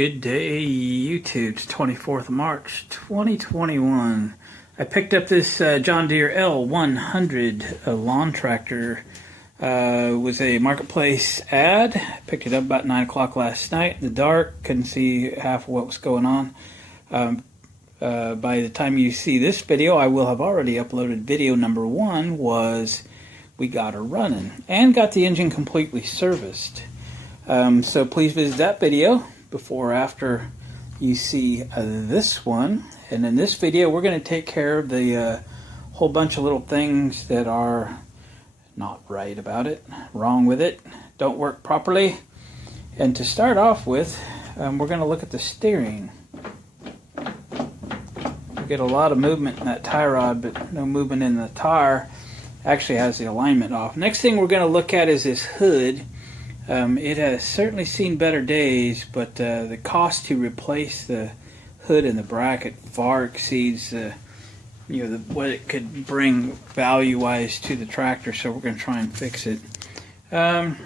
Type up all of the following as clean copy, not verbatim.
Good day, YouTube. It's 24th of March, 2021. I picked up this John Deere L100 lawn tractor. It was a marketplace ad. Picked it up about 9 o'clock last night in the dark. Couldn't see half of what was going on. By the time you see this video, I will have already uploaded video number 1. Was we got her running and got the engine completely serviced. So please visit that video before or after you see this one. And in this video we're going to take care of the whole bunch of little things that are not right about it, wrong with it, don't work properly. And to start off with, we're going to look at the steering. We get a lot of movement in that tie rod, but no movement in the tire. Actually has the alignment off. Next thing we're going to look at is this hood. It has certainly seen better days, but the cost to replace the hood and the bracket far exceeds what it could bring value-wise to the tractor. So we're going to try and fix it. I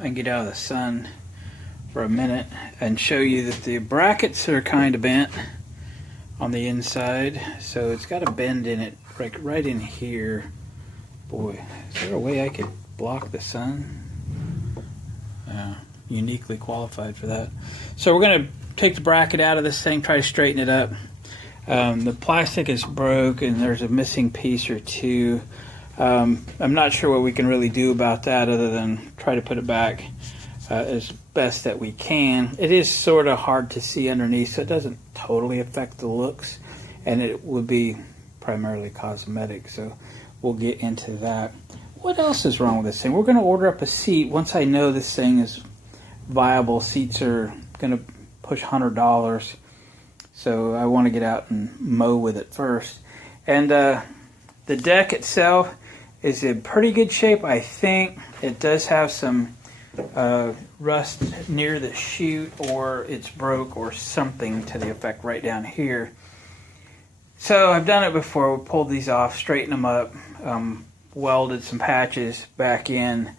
can get out of the sun for a minute and show you that the brackets are kind of bent on the inside, so it's got a bend in it, like right in here. Boy, is there a way I could block the sun? Uniquely qualified for that. So we're going to take the bracket out of this thing, try to straighten it up. The plastic is broke and there's a missing piece or two. I'm not sure what we can really do about that other than try to put it back as best that we can. It is sort of hard to see underneath, so it doesn't totally affect the looks, and it would be primarily cosmetic, so we'll get into that. What else is wrong with this thing? We're going to order up a seat. Once I know this thing is viable, seats are going to push $100, so I want to get out and mow with it first. And the deck itself is in pretty good shape, I think. It does have some rust near the chute, or it's broke or something to the effect right down here. So I've done it before. We pulled these off, straightened them up, welded some patches back in,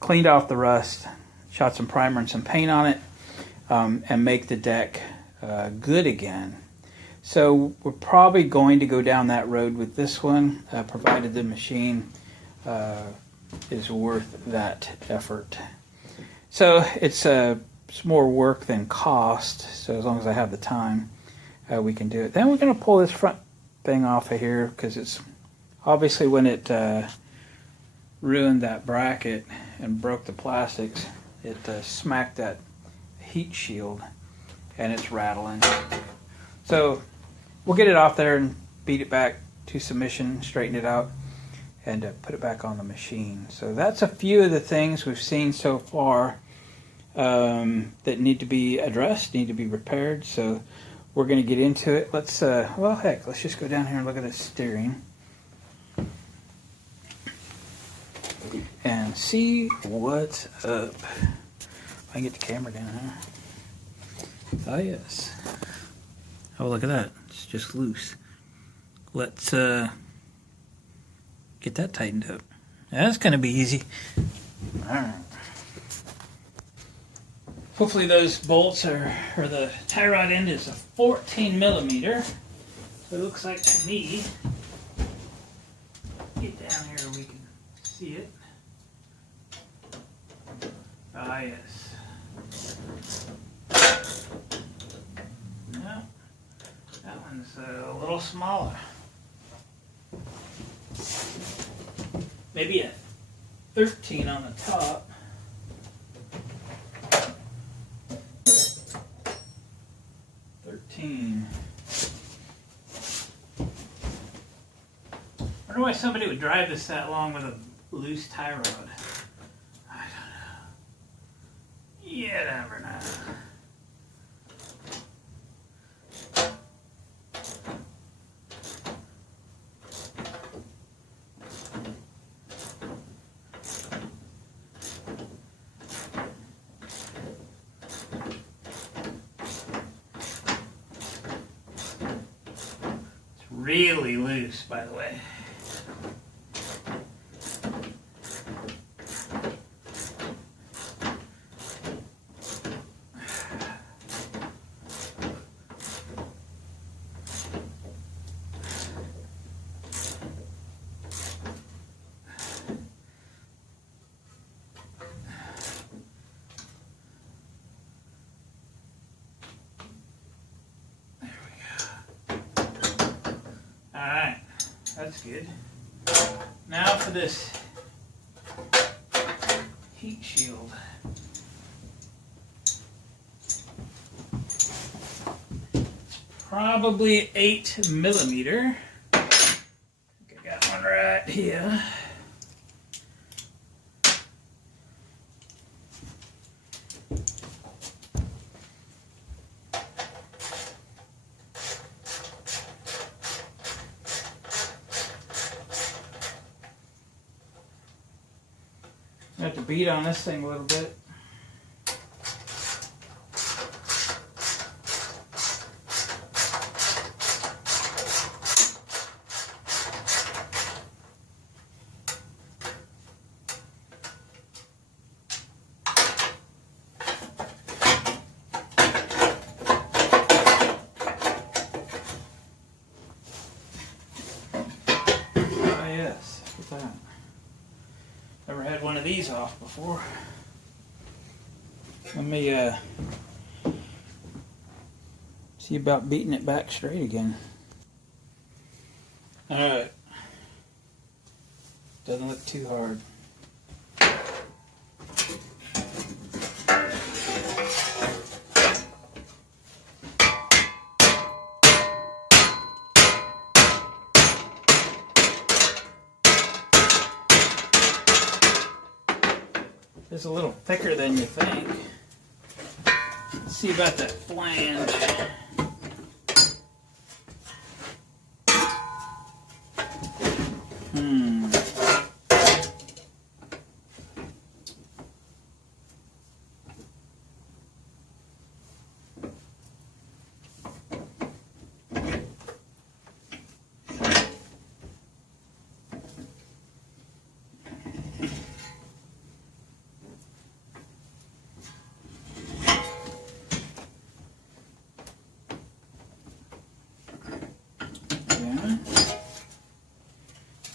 cleaned off the rust, shot some primer and some paint on it, and make the deck good again. So we're probably going to go down that road with this one, provided the machine is worth that effort. So it's more work than cost, so as long as I have the time, we can do it. Then we're going to pull this front thing off of here, because it's obviously when it ruined that bracket and broke the plastics, it smacked that heat shield and it's rattling. So we'll get it off there and beat it back to submission, straighten it out, and put it back on the machine. So that's a few of the things we've seen so far that need to be addressed, need to be repaired. So we're going to get into it. Let's, well, heck, let's just go down here and look at the steering and see what's up. If I can get the camera down, huh? Oh, yes. Oh, look at that. It's just loose. Let's get that tightened up. That's going to be easy. All right. Hopefully those bolts or the tie rod end is a 14 millimeter. So it looks like to me. Get down here we can see it. Ah, yes. No, that one's a little smaller. Maybe a 13 on the top. I wonder why somebody would drive this that long with a loose tie rod. I don't know. You never know. It's really loose, by the way. looks good. Now for this heat shield. Probably 8 millimeter. I think I got one right here. I have to beat on this thing a little bit. Never had one of these off before. Let me see about beating it back straight again. Alright. Doesn't look too hard. It's a little thicker than you think. Let's see about that flange.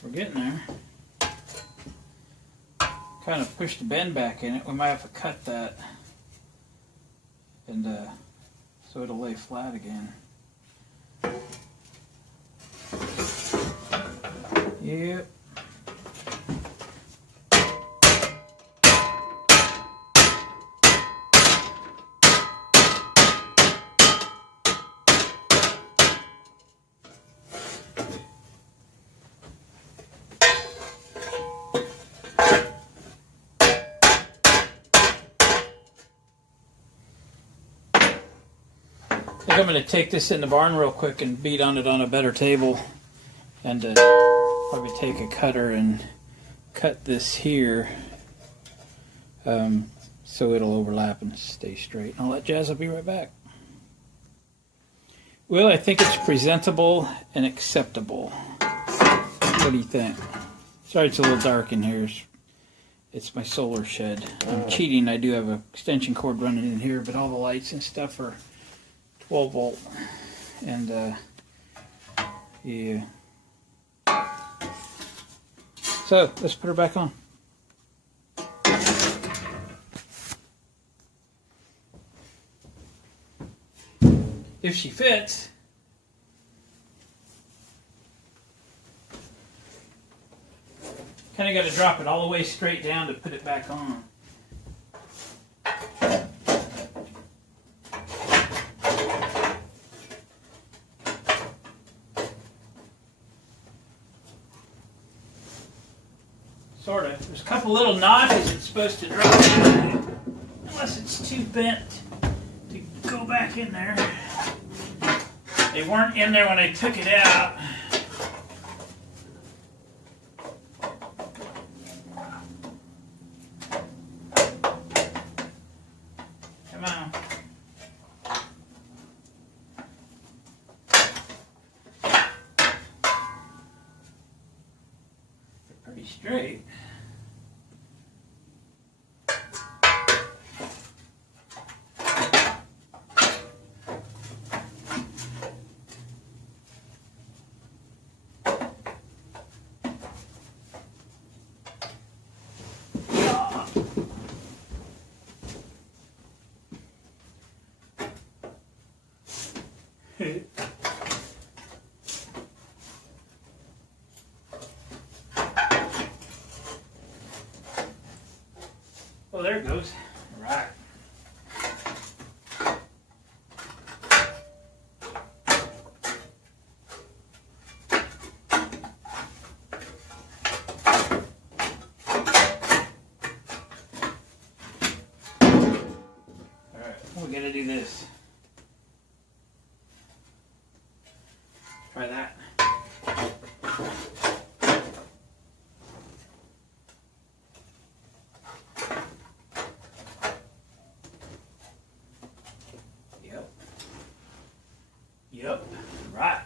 We're getting there. Kind of pushed the bend back in it. We might have to cut that, and so it'll lay flat again. Yep. I think I'm going to take this in the barn real quick and beat on it on a better table, and probably take a cutter and cut this here so it'll overlap and stay straight. I'll let Jazz, I'll be right back. Well, I think it's presentable and acceptable. What do you think? Sorry it's a little dark in here. It's my solar shed. I'm cheating. I do have an extension cord running in here, but all the lights and stuff are 12 volt, and yeah. So let's put her back on. If she fits. Kind of got to drop it all the way straight down to put it back on. Sort of. There's a couple little notches it's supposed to drop in, unless it's too bent to go back in there. They weren't in there when I took it out. Come on. They're pretty straight. we gotta do this. Try that. Yep, right.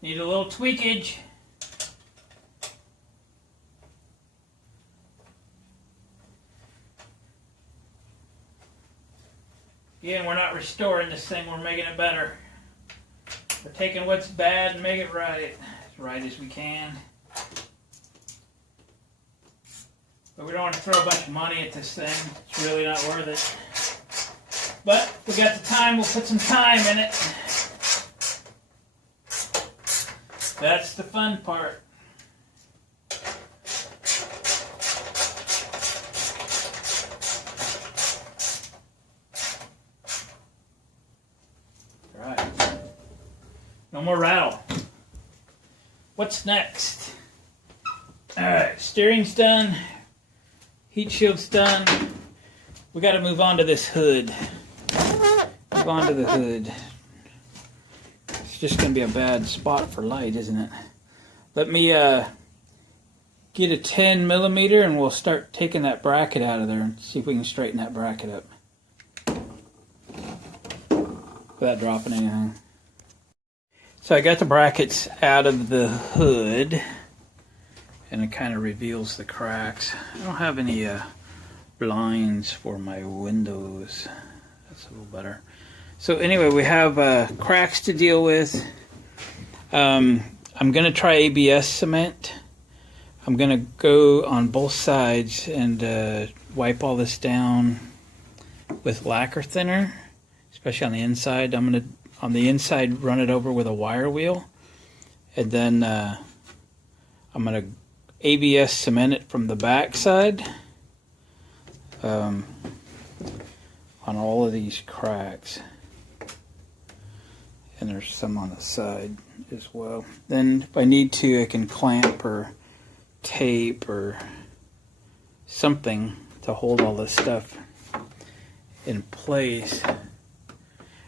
Need a little tweakage. Again, we're not restoring this thing, we're making it better. We're taking what's bad and making it right, as right as we can. But we don't want to throw a bunch of money at this thing. It's really not worth it. But if we got the time, we'll put some time in it. That's the fun part. No more rattle. What's next? Alright, steering's done. Heat shield's done. We got to move on to this hood. Move on to the hood. It's just going to be a bad spot for light, isn't it? Let me get a 10 millimeter and we'll start taking that bracket out of there and see if we can straighten that bracket up. Without dropping anything. So I got the brackets out of the hood, and it kind of reveals the cracks. I don't have any blinds for my windows. That's a little better. So anyway, we have cracks to deal with. I'm going to try ABS cement. I'm going to go on both sides and wipe all this down with lacquer thinner, especially on the inside. I'm going to on the inside run it over with a wire wheel, and then I'm going to ABS cement it from the back side on all of these cracks, and there's some on the side as well. Then if I need to, I can clamp or tape or something to hold all this stuff in place.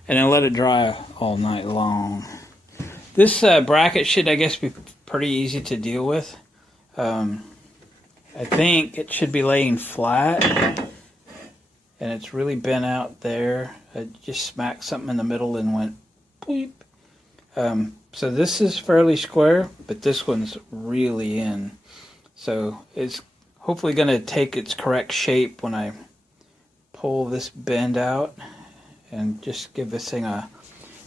And then let it dry all night long. This bracket should, I guess, be pretty easy to deal with. I think it should be laying flat. And it's really bent out there. I just smacked something in the middle and went bleep. So this is fairly square, but this one's really in. So it's hopefully going to take its correct shape when I pull this bend out. And just give this thing a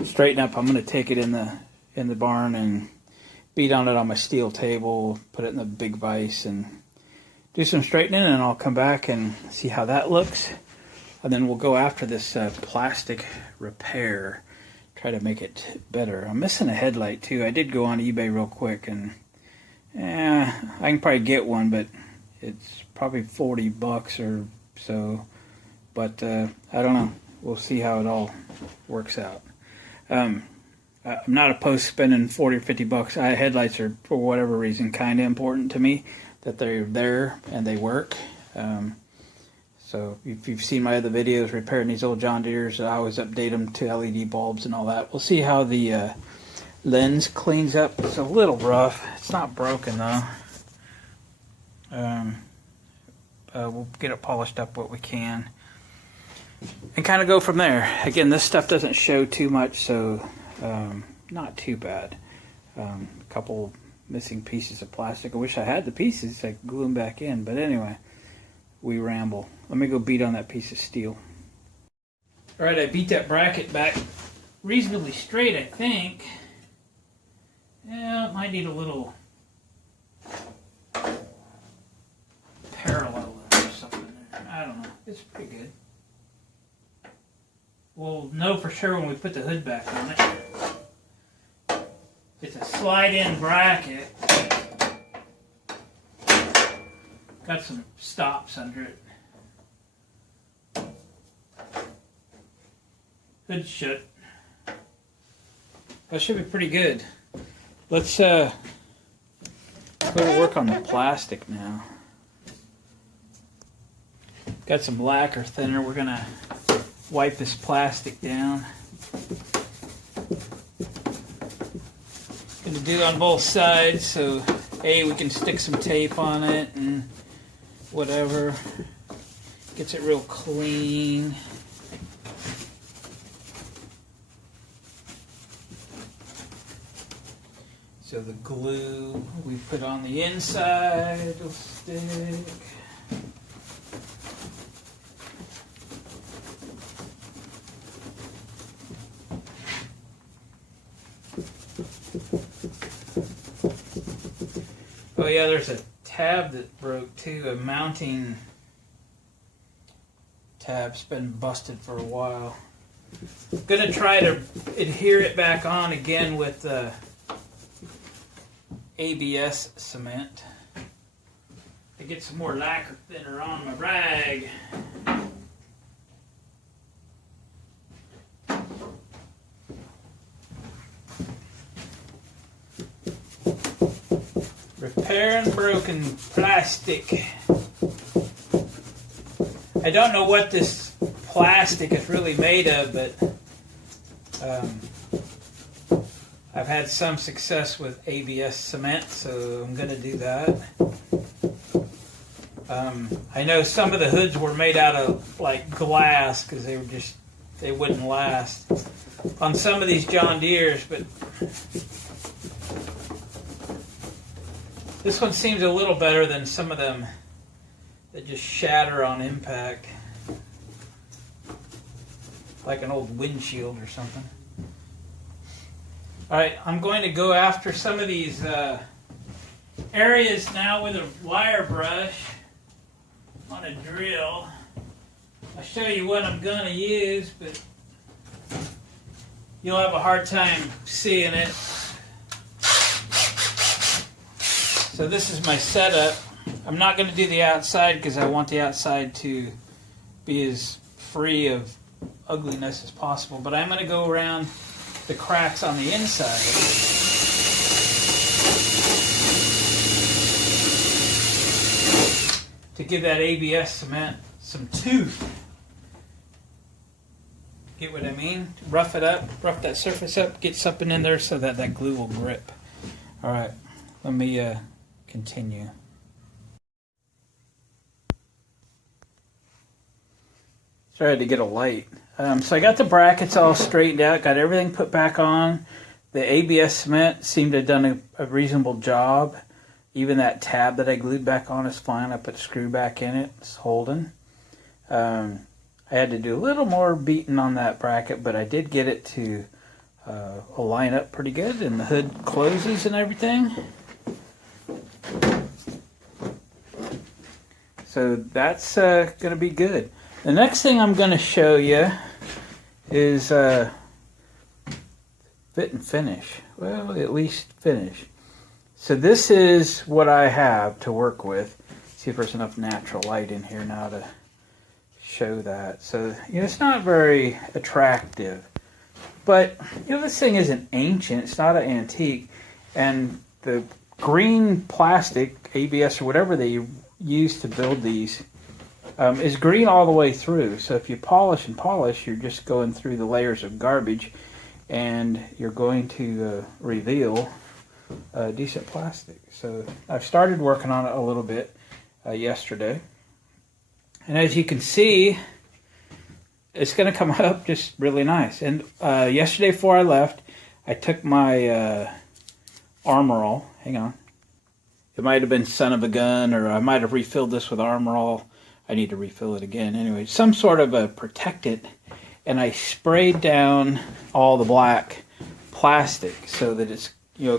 straighten up. I'm going to take it in the barn and beat on it on my steel table, put it in the big vise and do some straightening, and I'll come back and see how that looks. And then we'll go after this plastic repair, try to make it better. I'm missing a headlight too. I did go on eBay real quick and I can probably get one, but it's probably $40 or so. But I don't know. We'll see how it all works out. I'm not opposed to spending $40 or $50. Headlights are, for whatever reason, kind of important to me, that they're there and they work. So if you've seen my other videos repairing these old John Deeres, I always update them to LED bulbs and all that. We'll see how the lens cleans up. It's a little rough. It's not broken though. We'll get it polished up what we can. And kind of go from there. Again, this stuff doesn't show too much, so not too bad. A couple missing pieces of plastic. I wish I had the pieces. I could glue them back in. But anyway, we ramble. Let me go beat on that piece of steel. Alright, I beat that bracket back reasonably straight, I think. Yeah, it might need a little parallel or something there. I don't know. It's pretty good. We'll know for sure when we put the hood back on it. It's a slide-in bracket. Got some stops under it. Hood shut. That should be pretty good. Let's go to work on the plastic now. Got some lacquer thinner. We're gonna wipe this plastic down. Gonna do it on both sides, so we can stick some tape on it and whatever. Gets it real clean. So the glue we put on the inside will stick. Oh yeah, there's a tab that broke too, a mounting tab's been busted for a while. Gonna try to adhere it back on again with the ABS cement. To get some more lacquer thinner on my rag. Repairing broken plastic. I don't know what this plastic is really made of, but I've had some success with ABS cement, so I'm going to do that. I know some of the hoods were made out of like glass because they wouldn't last on some of these John Deeres, but this one seems a little better than some of them that just shatter on impact, like an old windshield or something. Alright, I'm going to go after some of these areas now with a wire brush on a drill. I'll show you what I'm going to use, but you'll have a hard time seeing it. So this is my setup. I'm not going to do the outside because I want the outside to be as free of ugliness as possible, but I'm going to go around the cracks on the inside. To give that ABS cement some tooth. Get what I mean? Rough it up, rough that surface up, get something in there so that that glue will grip. Alright, let me continue. Sorry to get a light. So I got the brackets all straightened out, got everything put back on. The ABS cement seemed to have done a reasonable job. Even that tab that I glued back on is fine. I put a screw back in it. It's holding. I had to do a little more beating on that bracket, but I did get it to line up pretty good, and the hood closes and everything. So that's going to be good. The next thing I'm going to show you is fit and finish. Well, at least finish. So this is what I have to work with. See if there's enough natural light in here now to show that. So, it's not very attractive. But, this thing isn't ancient. It's not an antique. And the green plastic, ABS or whatever they use to build these, is green all the way through. So if you polish and polish, you're just going through the layers of garbage, and you're going to reveal decent plastic. So I've started working on it a little bit yesterday, and as you can see, it's going to come up just really nice. And yesterday before I left, I took my Armor All. Hang on. It might have been Son of a Gun, or I might have refilled this with Armor All. I need to refill it again. Anyway, some sort of a protectant, and I sprayed down all the black plastic so that it's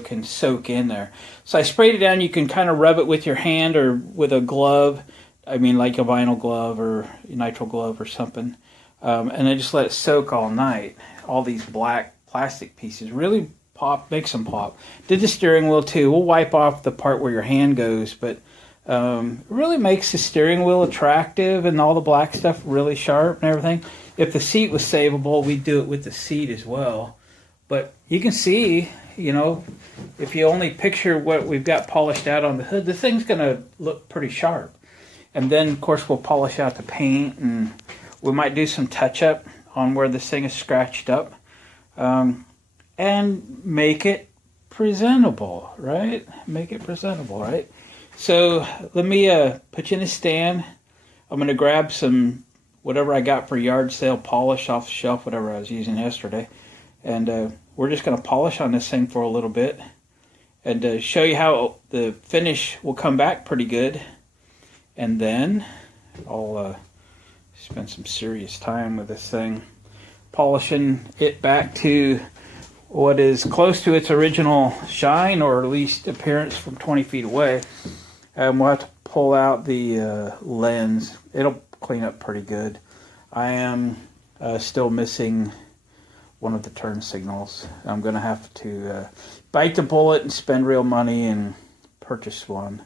can soak in there. So I sprayed it down. You can kind of rub it with your hand or with a glove. I mean, like a vinyl glove or a nitrile glove or something. And I just let it soak all night. All these black plastic pieces really pop, makes them pop. Did the steering wheel too. We'll wipe off the part where your hand goes, but it really makes the steering wheel attractive and all the black stuff really sharp and everything. If the seat was savable, we'd do it with the seat as well. But you can see, if you only picture what we've got polished out on the hood, the thing's going to look pretty sharp. And then, of course, we'll polish out the paint, and we might do some touch-up on where this thing is scratched up, and make it presentable, right? Make it presentable, right? So let me put you in a stand. I'm going to grab some whatever I got for yard sale polish off the shelf, whatever I was using yesterday, and we're just going to polish on this thing for a little bit and show you how the finish will come back pretty good. And then I'll spend some serious time with this thing, polishing it back to what is close to its original shine, or at least appearance from 20 feet away. We'll have to pull out the lens. It'll clean up pretty good. I am still missing one of the turn signals. I'm going to have to bite the bullet and spend real money and purchase one.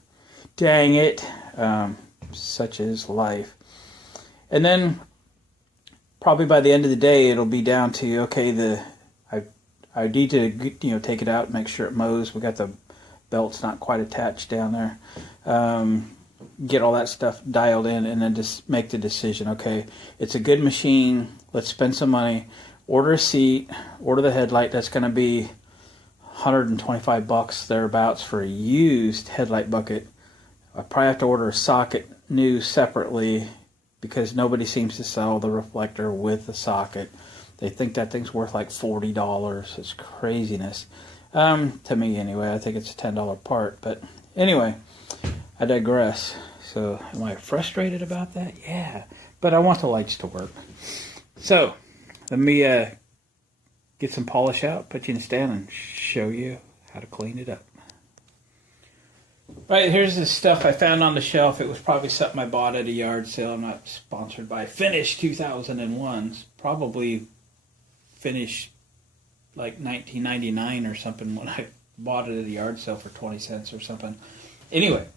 Dang it. Such is life. And then probably by the end of the day it'll be down to, okay, I need to take it out and make sure it mows. We got the belts not quite attached down there. Get all that stuff dialed in, and then just make the decision. Okay, it's a good machine. Let's spend some money. Order a seat. Order the headlight. That's going to be $125 thereabouts for a used headlight bucket. I probably have to order a socket new separately because nobody seems to sell the reflector with the socket. They think that thing's worth like $40. It's craziness. To me anyway. I think it's a $10 part. But anyway, I digress. So am I frustrated about that? Yeah. But I want the lights to work. So let me get some polish out, put you in a stand, and show you how to clean it up. Right, here's the stuff I found on the shelf. It was probably something I bought at a yard sale. I'm not sponsored by Finish 2001. It's probably Finish like 1999 or something when I bought it at a yard sale for 20 cents or something. Anyway,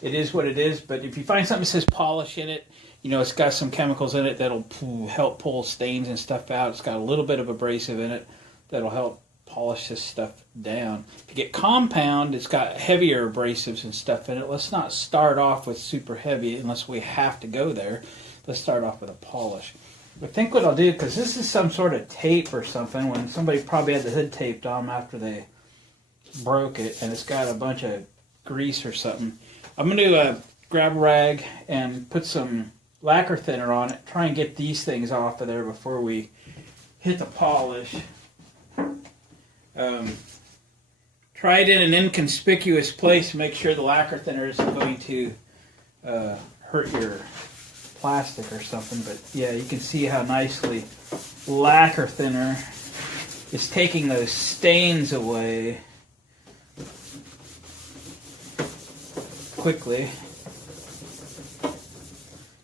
it is what it is. But if you find something that says polish in it, you know, it's got some chemicals in it that'll help pull stains and stuff out. It's got a little bit of abrasive in it that'll help polish this stuff down. If you get compound, it's got heavier abrasives and stuff in it. Let's not start off with super heavy unless we have to go there. Let's start off with a polish. I think what I'll do, because this is some sort of tape or something, when somebody probably had the hood taped on after they broke it, and it's got a bunch of grease or something. I'm going to grab a rag and put some lacquer thinner on it, try and get these things off of there before we hit the polish. Try it in an inconspicuous place to make sure the lacquer thinner isn't going to hurt your plastic or something. But yeah, you can see how nicely lacquer thinner is taking those stains away quickly.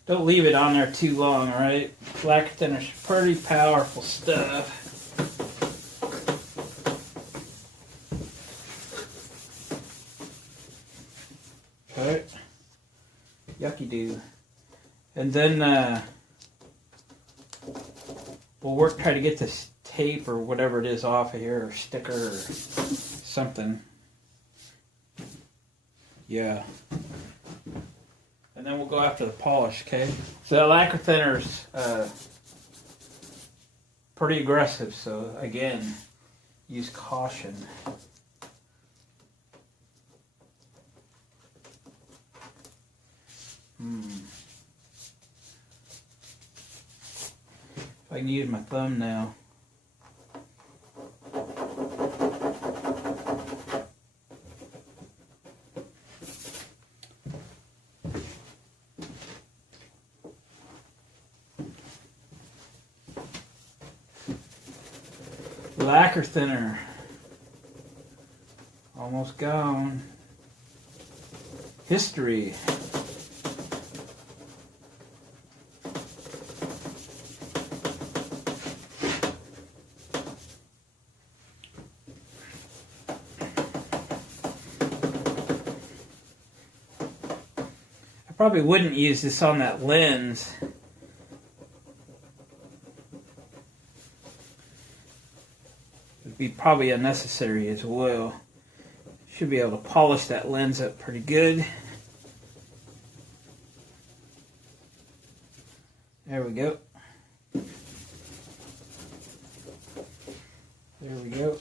Don't leave it on there too long, alright? Lacquer thinner's pretty powerful stuff. Alright. Yucky do. And then we'll try to get this tape or whatever it is off of here, or sticker or something. Yeah. And then we'll go after the polish, okay? So that lacquer thinner's pretty aggressive, so again, use caution. If I can use my thumb now. Lacquer thinner. Almost gone. History. Probably wouldn't use this on that lens. It'd be probably unnecessary as well. Should be able to polish that lens up pretty good. There we go. There we go.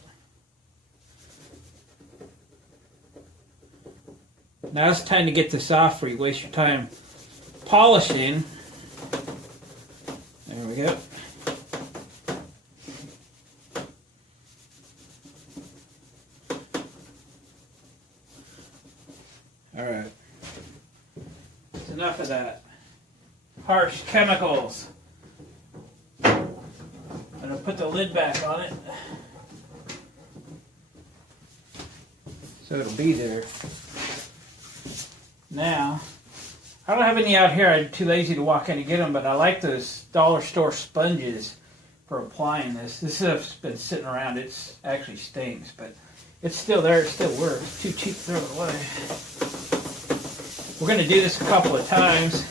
Now it's time to get this off before you waste your time polishing. There we go. Alright. That's enough of that. Harsh chemicals. I'm going to put the lid back on it. So it'll be there. Now, I don't have any out here. I'm too lazy to walk in and get them, but I like those dollar store sponges for applying this. This stuff's been sitting around. It actually stinks, but it's still there. It still works. It's too cheap to throw it away. We're going to do this a couple of times.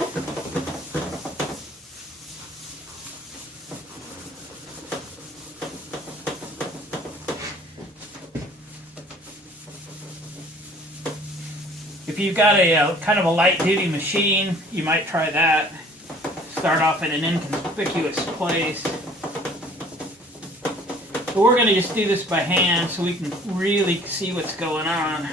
If you've got a kind of a light duty machine, you might try that. Start off in an inconspicuous place. But we're going to just do this by hand so we can really see what's going on.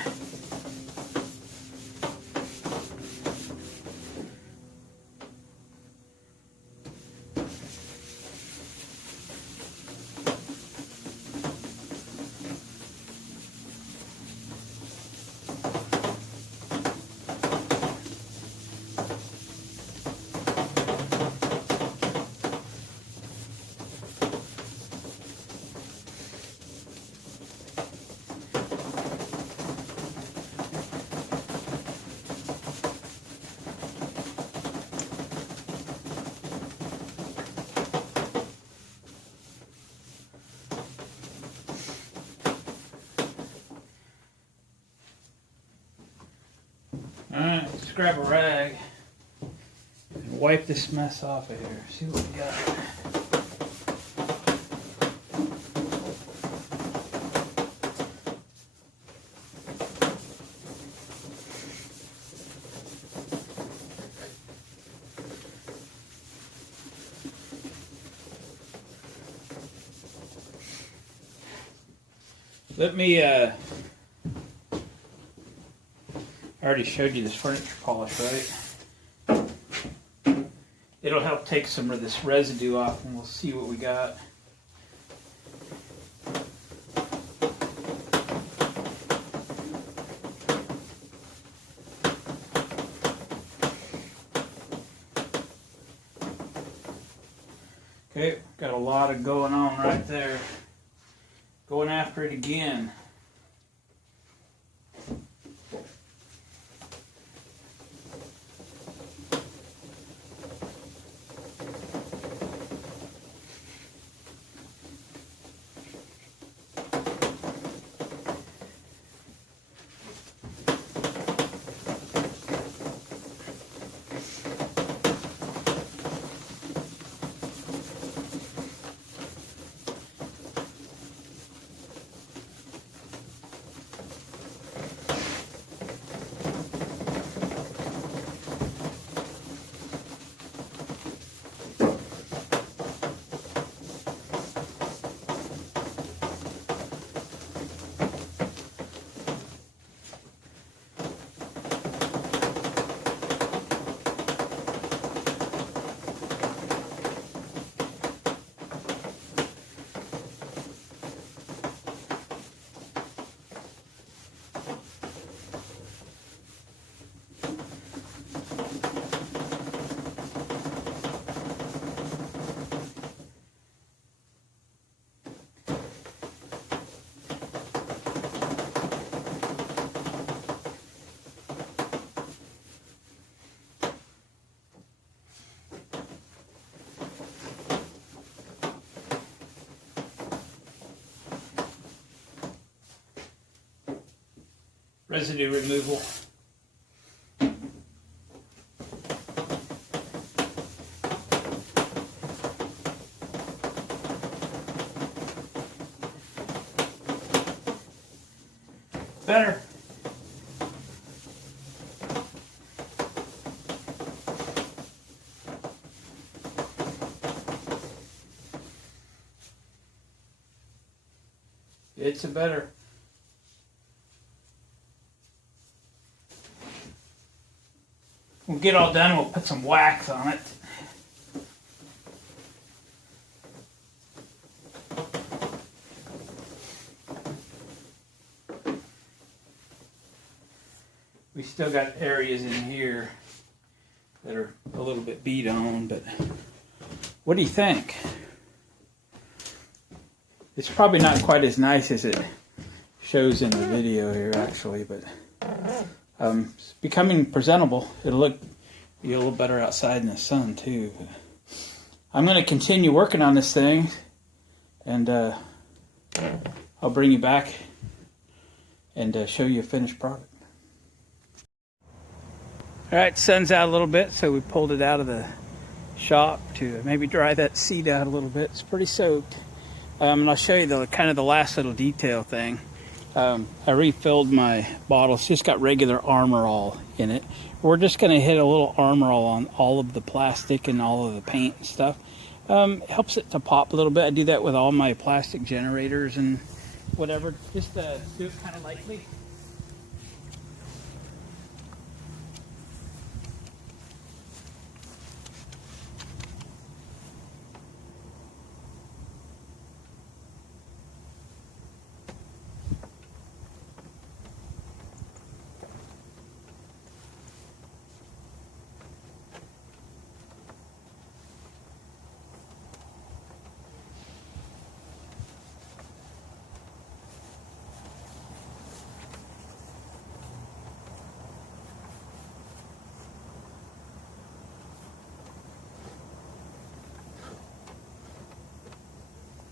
Alright, let's grab a rag and wipe this mess off of here. See what we got. Let me I already showed you this furniture polish, right? It'll help take some of this residue off and we'll see what we got. Okay, got a lot of going on right there. Going after it again. Residue removal. Better. It's a better. We'll get all done and we'll put some wax on it. We still got areas in here that are a little bit beat on, but what do you think? It's probably not quite as nice as it shows in the video here, actually, but it's becoming presentable. It'll be a little better outside in the sun, too. I'm going to continue working on this thing, and I'll bring you back and show you a finished product. All right, sun's out a little bit, so we pulled it out of the shop to maybe dry that seat out a little bit. It's pretty soaked. And I'll show you the kind of the last little detail thing. I refilled my bottle. It's just got regular Armor All in it. We're just going to hit a little Armor All on all of the plastic and all of the paint and stuff. It helps it to pop a little bit. I do that with all my plastic generators and whatever. Just do it kind of lightly.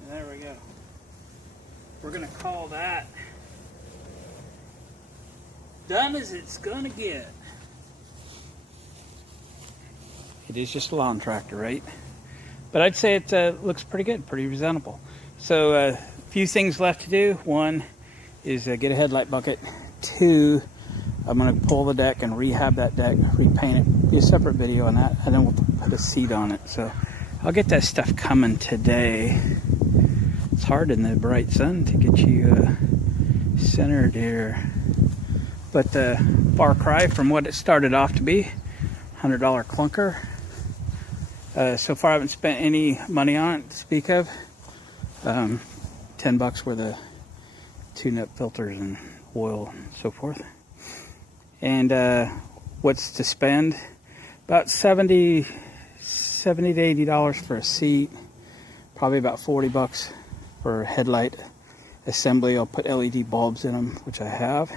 There we go. We're going to call that done as it's going to get. It is just a lawn tractor, right? But I'd say it looks pretty good, pretty presentable. So a few things left to do. One is get a headlight bucket. Two, I'm going to pull the deck and rehab that deck, repaint it. Be a separate video on that, and then we'll put a seat on it. So I'll get that stuff coming today. It's hard in the bright sun to get you centered here. But far cry from what it started off to be. $100 clunker. So far I haven't spent any money on it to speak of. $10 worth of tune-up filters and oil and so forth. And what's to spend? About $70 to $80 for a seat. Probably about $40 for headlight assembly. I'll put LED bulbs in them, which I have.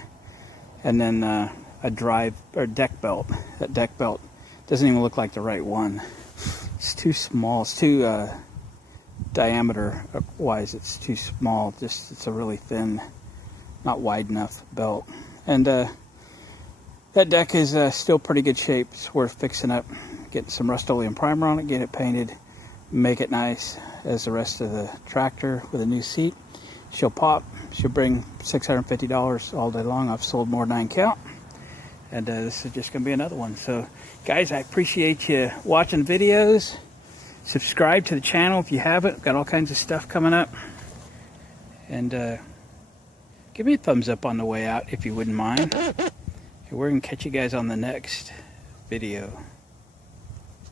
And then a drive or deck belt. That deck belt doesn't even look like the right one. It's too small. It's too diameter wise. It's too small. Just it's a really thin, not wide enough belt. And that deck is still pretty good shape. It's worth fixing up, getting some Rust-Oleum primer on it, get it painted, make it nice as the rest of the tractor with a new seat. She'll pop. She'll bring $650 all day long. I've sold more than I can count. And this is just going to be another one. So, guys, I appreciate you watching videos. Subscribe to the channel if you haven't. Got all kinds of stuff coming up. And give me a thumbs up on the way out if you wouldn't mind. And we're going to catch you guys on the next video.